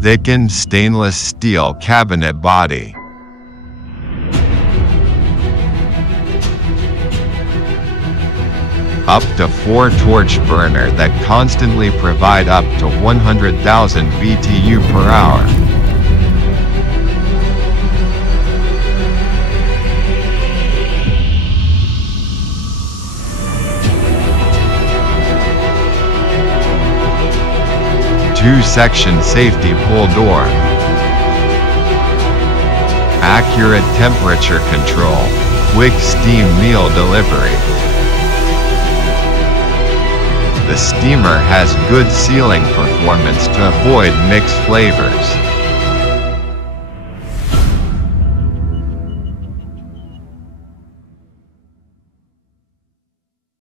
Thickened stainless steel cabinet body. Up to 4 torch burner that constantly provide up to 100,000 BTU per hour. Two-section safety pull door. Accurate temperature control. Quick steam meal delivery. The steamer has good sealing performance to avoid mixed flavors.